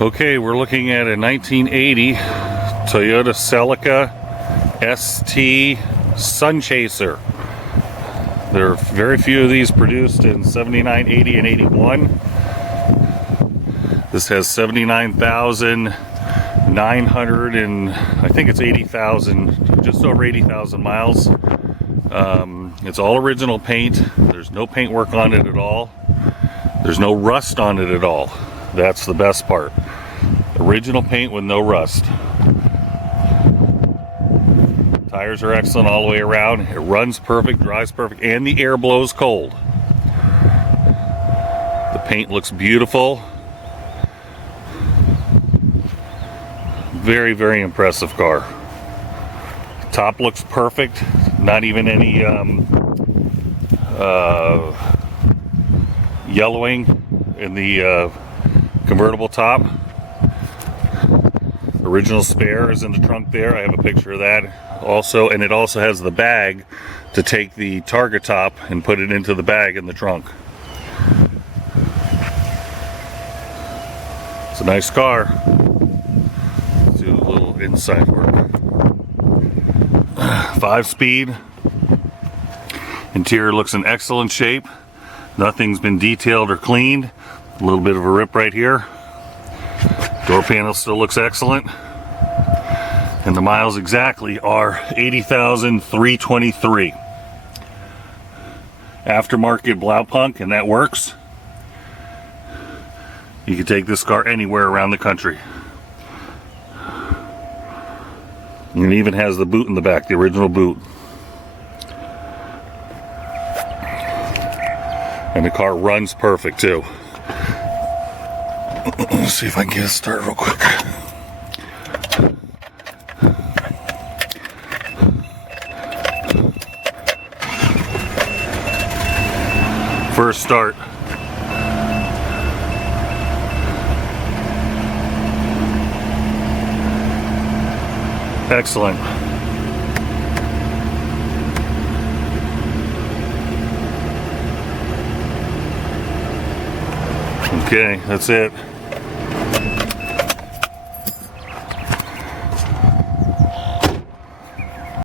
Okay, we're looking at a 1980 Toyota Celica ST Sunchaser. There are very few of these produced in 79, 80, and 81. This has 79,900 and I think it's 80,000, just over 80,000 miles. It's all original paint. There's no paint work on it at all. There's no rust on it at all. That's the best part. Original paint with no rust. Tires are excellent all the way around. It runs perfect, drives perfect, and the air blows cold. The paint looks beautiful. Very, very impressive car. Top looks perfect. Not even any yellowing in the convertible top. Original spare is in the trunk there. I have a picture of that also, and it also has the bag to take the target top and put it into the bag in the trunk. It's a nice car. Let's do a little inside work. 5-speed. Interior looks in excellent shape. Nothing's been detailed or cleaned. A little bit of a rip right here. Door panel still looks excellent. And the miles exactly are 80,323. Aftermarket Blaupunk, and that works. You can take this car anywhere around the country. And it even has the boot in the back, the original boot. And the car runs perfect too. Let's see if I can get it started real quick. First start. Excellent. Okay, that's it.